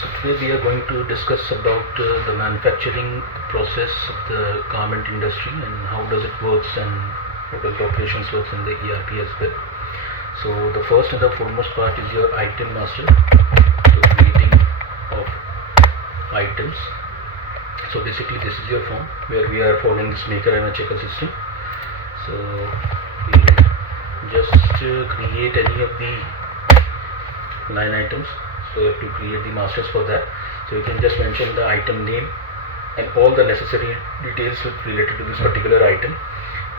So today we are going to discuss about the manufacturing process of the garment industry and how does it works and how does the operations works in the ERP as well. So the first and the foremost part is your item master, so creating of items. So basically this is your form where we are following this maker and a checker system. So we'll just create any of the line items. So you have to create the masters for that. So you can just mention the item name and all the necessary details related to this particular item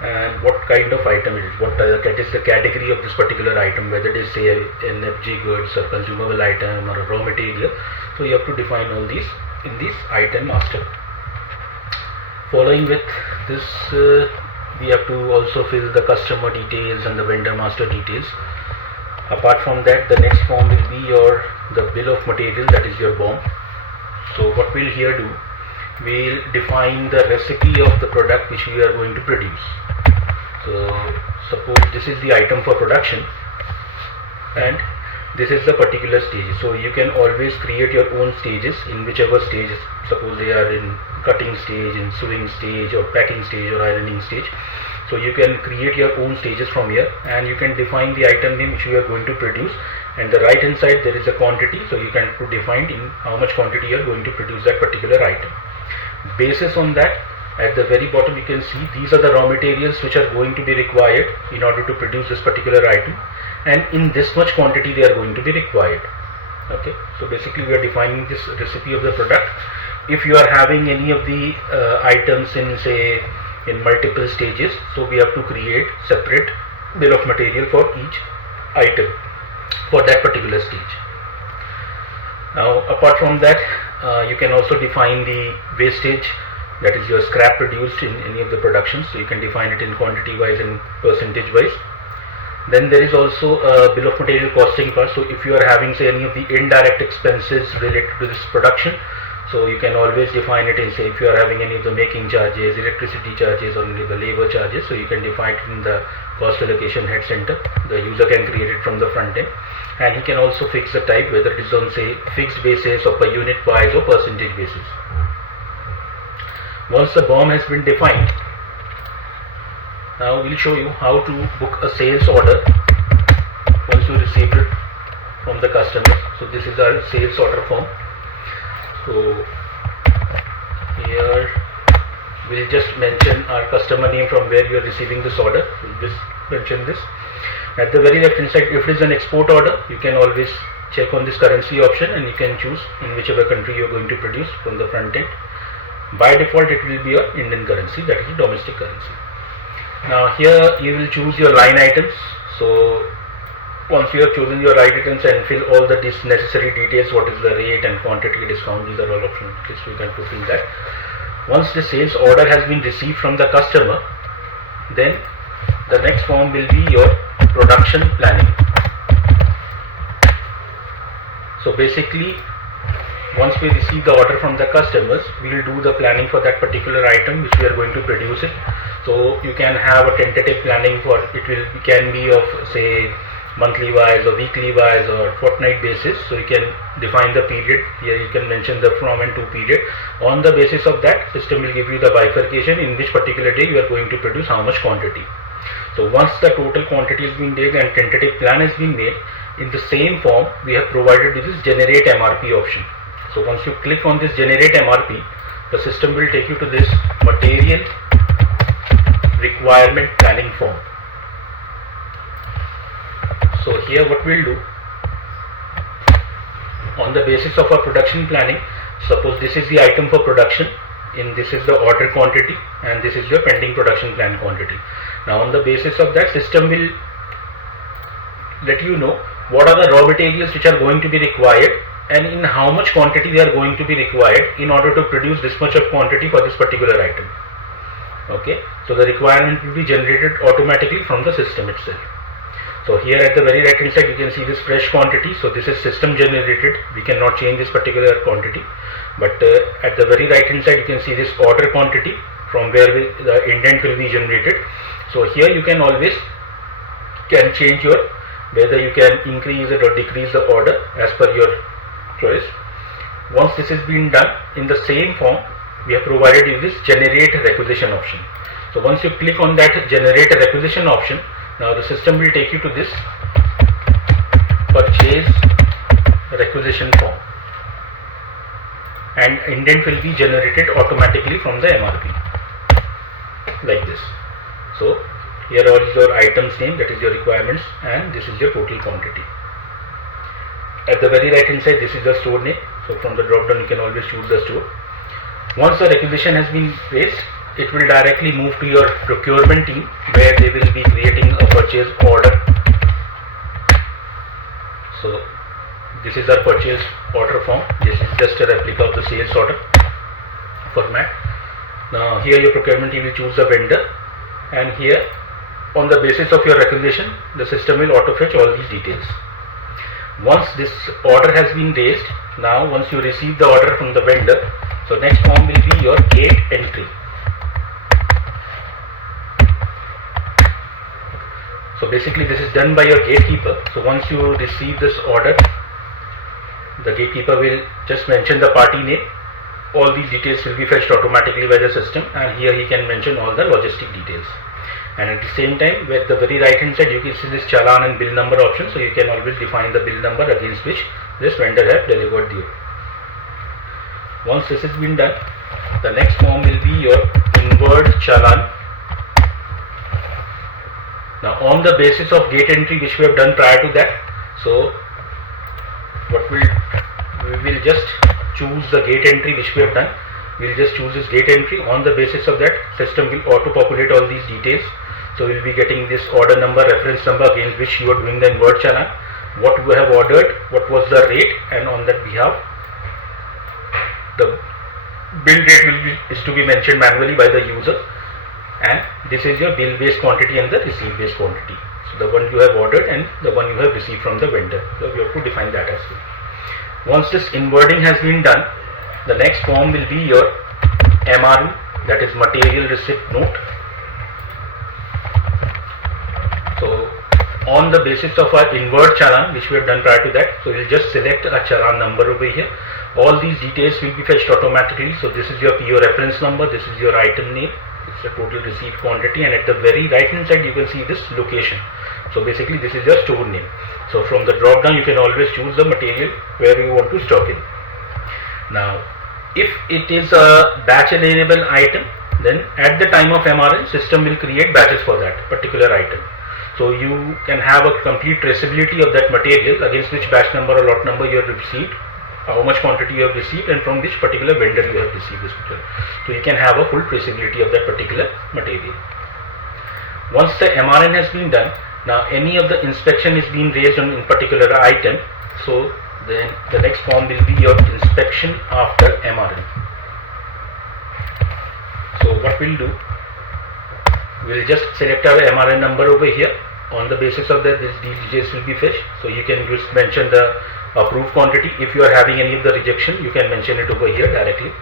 and what kind of item it is, what is the category of this particular item, whether it is say an FG goods or consumable item or a raw material. So you have to define all these in this item master. Following with this, we have to also fill the customer details and the vendor master details. Apart from that, the next form will be the bill of material, that is your BOM. So what we'll here do, we'll define the recipe of the product which we are going to produce. So suppose this is the item for production and this is the particular stage. So you can always create your own stages in whichever stage, suppose they are in cutting stage, in sewing stage or packing stage or ironing stage. So you can create your own stages from here and you can define the item name which you are going to produce, and the right hand side there is a quantity, so you can define in how much quantity you are going to produce that particular item. Basis on that, at the very bottom you can see these are the raw materials which are going to be required in order to produce this particular item, and in this much quantity they are going to be required. Okay, so basically we are defining this recipe of the product. If you are having any of the items in say in multiple stages, so we have to create separate bill of material for each item for that particular stage. Now apart from that, you can also define the wastage, that is your scrap produced in any of the productions, so you can define it in quantity wise and percentage wise. Then there is also a bill of material costing part. So if you are having say any of the indirect expenses related to this production, so you can always define it in say if you are having any of the making charges, electricity charges or any of the labor charges, so you can define it in the cost allocation head center. The user can create it from the front end, and he can also fix the type, whether it is on say fixed basis or per unit wise or percentage basis. Once the BOM has been defined, now we'll show you how to book a sales order once you receive it from the customer. So this is our sales order form. So here we'll just mention our customer name from where you are receiving this order. We'll just mention this. At the very left hand side, if it is an export order, you can always check on this currency option and you can choose in whichever country you are going to produce from the front end. By default it will be your Indian currency, that is the domestic currency. Now here you will choose your line items. So once you have chosen your line items and fill all the necessary details, what is the rate and quantity, discount, these are all options, so you can fulfill that. Once the sales order has been received from the customer, then the next form will be your production planning. So basically once we receive the order from the customers, we will do the planning for that particular item which we are going to produce it. So you can have a tentative planning for it, can be of say monthly wise or weekly wise or fortnight basis. So you can define the period. Here you can mention the from and to period. On the basis of that, system will give you the bifurcation in which particular day you are going to produce how much quantity. So once the total quantity has been made and tentative plan has been made, in the same form we have provided this generate MRP option. So once you click on this generate MRP, the system will take you to this material requirement planning form. So here what we'll do, on the basis of our production planning, suppose this is the item for production, and this is the order quantity, and this is your pending production plan quantity. Now on the basis of that, system will let you know what are the raw materials which are going to be required and in how much quantity they are going to be required in order to produce this much of quantity for this particular item. Okay, so the requirement will be generated automatically from the system itself. So here at the very right hand side you can see this fresh quantity. So this is system generated, we cannot change this particular quantity, but at the very right hand side you can see this order quantity from where the indent will be generated. So here you can always change whether you can increase it or decrease the order as per your choice. Once this has been done, in the same form we have provided you this generate requisition option. So once you click on that generate requisition option, now the system will take you to this purchase requisition form, and indent will be generated automatically from the MRP like this. So here all is your items name, that is your requirements, and this is your total quantity. At the very right hand side, this is the store name. So from the drop down you can always choose the store. Once the requisition has been raised, it will directly move to your procurement team, where they will be creating a purchase order. So this is our purchase order form. This is just a replica of the sales order format. Now here your procurement team will choose the vendor, and here on the basis of your requisition, the system will auto fetch all these details. Once this order has been raised, now once you receive the order from the vendor, so next form will be your gate entry. So basically this is done by your gatekeeper. So once you receive this order, the gatekeeper will just mention the party name. All these details will be fetched automatically by the system, and here he can mention all the logistic details. And at the same time, with the very right hand side, you can see this challan and bill number option, so you can always define the bill number against which this vendor have delivered you. Once this has been done, the next form will be your inward challan. Now on the basis of gate entry which we have done prior to that, so what we will just choose the gate entry which we have done. We will just choose this gate entry. On the basis of that, system will auto populate all these details. So we will be getting this order number, reference number against which you are doing the inward challan, what we have ordered, what was the rate, and on that behalf the bill rate is to be mentioned manually by the user, and this is your bill based quantity and the receipt based quantity. So the one you have ordered and the one you have received from the vendor. So you have to define that as well. Once this inwarding has been done, the next form will be your MRN, that is material receipt note. So on the basis of our inward challan which we have done prior to that, so we'll just select a challan number over here. All these details will be fetched automatically. So this is your PO reference number, this is your item name, it's the total receipt quantity, and at the very right hand side you can see this location. So basically this is your store name. So from the drop down you can always choose the material where you want to stock in. Now if it is a batch available item, then at the time of MRN, system will create batches for that particular item. So you can have a complete traceability of that material against which batch number or lot number you have received, how much quantity you have received, and from which particular vendor you have received this material. So you can have a full traceability of that particular material. Once the MRN has been done, now any of the inspection is being raised on in particular item, so then the next form will be your inspection after MRN. So what we'll do, we'll just select our MRN number over here. On the basis of that, these details will be fetched. So you can just mention the approved quantity. If you are having any of the rejection, you can mention it over here directly.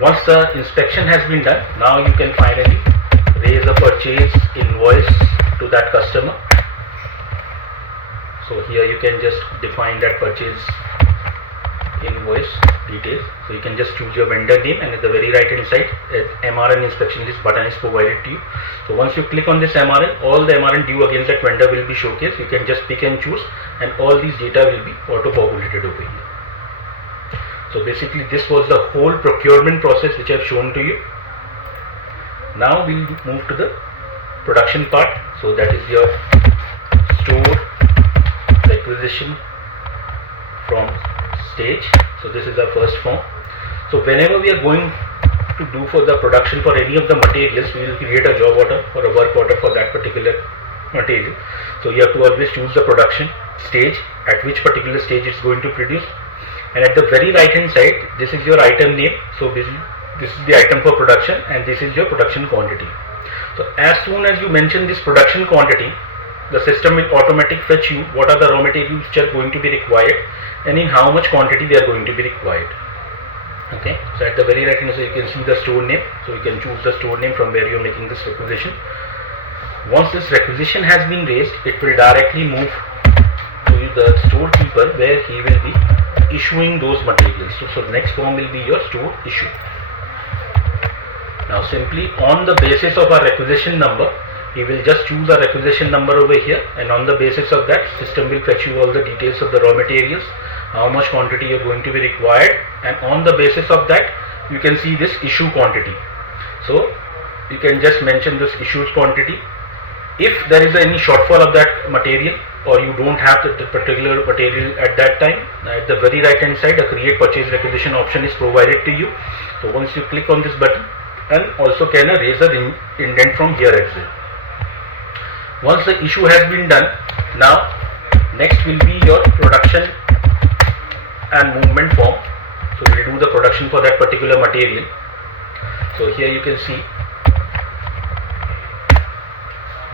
Once the inspection has been done, now you can finally raise a purchase invoice to that customer. So here you can just define that purchase invoice details. So you can just choose your vendor name, and at the very right hand side, MRN inspection list button is provided to you. So once you click on this MRN, all the MRN due against that vendor will be showcased. You can just pick and choose, and all these data will be auto populated over here. So basically this was the whole procurement process which I have shown to you. Now we'll move to the production part. So that is your store requisition from stage. So this is our first form. So whenever we are going to do for the production for any of the materials, we will create a job order or a work order for that particular material. So you have to always choose the production stage, at which particular stage it's going to produce. And at the very right hand side, this is your item name. So this is the item for production, and this is your production quantity. So as soon as you mention this production quantity, the system will automatically fetch you what are the raw materials which are going to be required and in how much quantity they are going to be required. Okay, so at the very right hand, so you can see the store name. So you can choose the store name from where you are making this requisition. Once this requisition has been raised, it will directly move to the storekeeper, where he will be issuing those materials. So the next form will be your store issue. Now simply on the basis of our requisition number, you will just choose a requisition number over here, and on the basis of that, system will fetch you all the details of the raw materials, how much quantity you are going to be required, and on the basis of that you can see this issue quantity. So you can just mention this issued quantity. If there is any shortfall of that material, or you don't have the particular material at that time, at the very right hand side, a create purchase requisition option is provided to you. So once you click on this button, and also can raise an indent from here as well. Once the issue has been done, now next will be your production and movement form. So we will do the production for that particular material. So here you can see,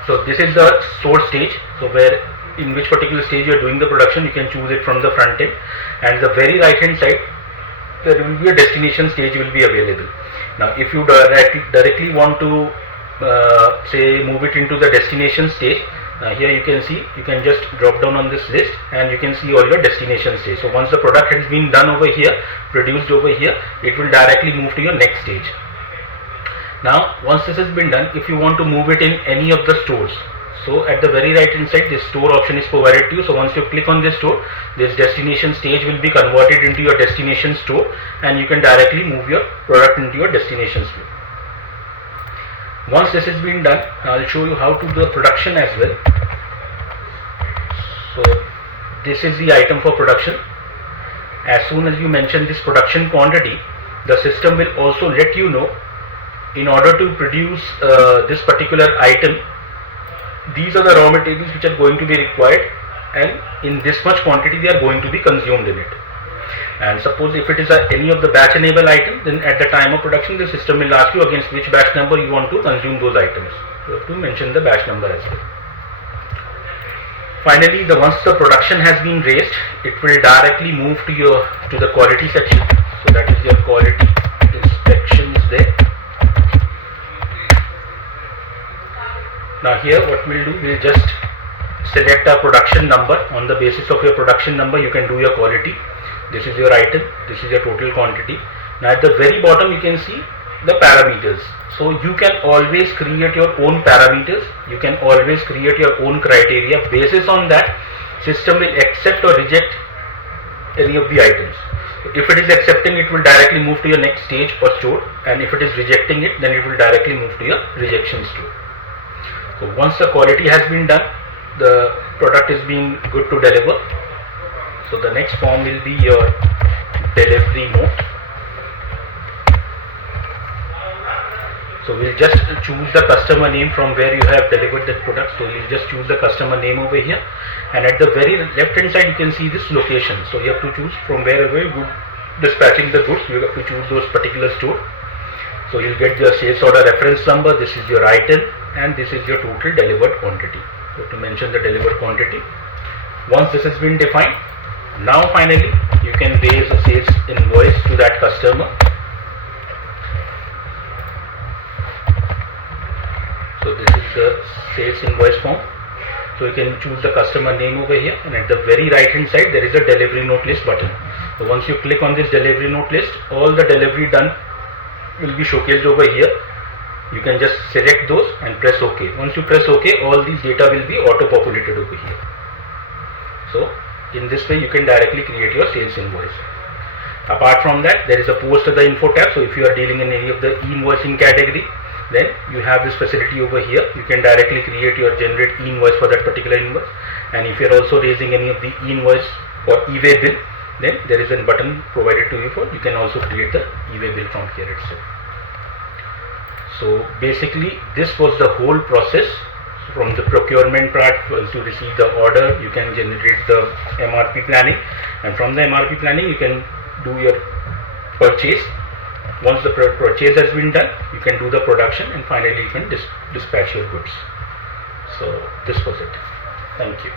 so this is the source stage, so where in which particular stage you are doing the production, you can choose it from the front end, and the very right hand side there will be a destination stage will be available. Now if you directly want to say move it into the destination stage, here you can see, you can just drop down on this list and you can see all your destination stage. So once the product has been done over here, produced over here, it will directly move to your next stage. Now once this has been done, if you want to move it in any of the stores, so at the very right hand side this store option is provided to you. So once you click on this store, this destination stage will be converted into your destination store, and you can directly move your product into your destination store. Once this has been done, I will show you how to do the production as well. So this is the item for production. As soon as you mention this production quantity, the system will also let you know, in order to produce this particular item, these are the raw materials which are going to be required, and in this much quantity they are going to be consumed in it. And suppose if it is any of the batch enable item, then at the time of production the system will ask you against which batch number you want to consume those items. You have to mention the batch number as well. Finally, once the production has been raised, it will directly move to the quality section. So that is your quality inspections there. Now here what we'll do, we'll just select a production number. On the basis of your production number, you can do your quality. This is your item, this is your total quantity. Now at the very bottom you can see the parameters. So you can always create your own parameters, you can always create your own criteria. Basis on that, system will accept or reject any of the items. If it is accepting, it will directly move to your next stage or store, and if it is rejecting it, then it will directly move to your rejection store. So once the quality has been done, the product is being good to deliver. So the next form will be your delivery note. So we'll just choose the customer name from where you have delivered that product. So you'll just choose the customer name over here, and at the very left hand side you can see this location. So you have to choose from wherever you're dispatching the goods, you have to choose those particular store. So you'll get your sales order reference number, this is your item, and this is your total delivered quantity. You have to mention the delivered quantity. Once this has been defined, now finally you can raise a sales invoice to that customer. So this is the sales invoice form. So you can choose the customer name over here, and at the very right hand side there is a delivery note list button. So once you click on this delivery note list, all the delivery done will be showcased over here. You can just select those and press OK. Once you press OK, all these data will be auto populated over here. So in this way you can directly create your sales invoice. Apart from that, there is a post of the info tab. So if you are dealing in any of the e-invoicing category, then you have this facility over here. You can directly create your generate e-invoice for that particular invoice. And if you are also raising any of the e-invoice or e-way bill, then there is a button provided to you for you can also create the e-way bill from here itself. So basically this was the whole process. From the procurement part, to receive the order, you can generate the MRP planning, and from the MRP planning you can do your purchase. Once the purchase has been done, you can do the production, and finally you can dispatch your goods. So this was it. Thank you.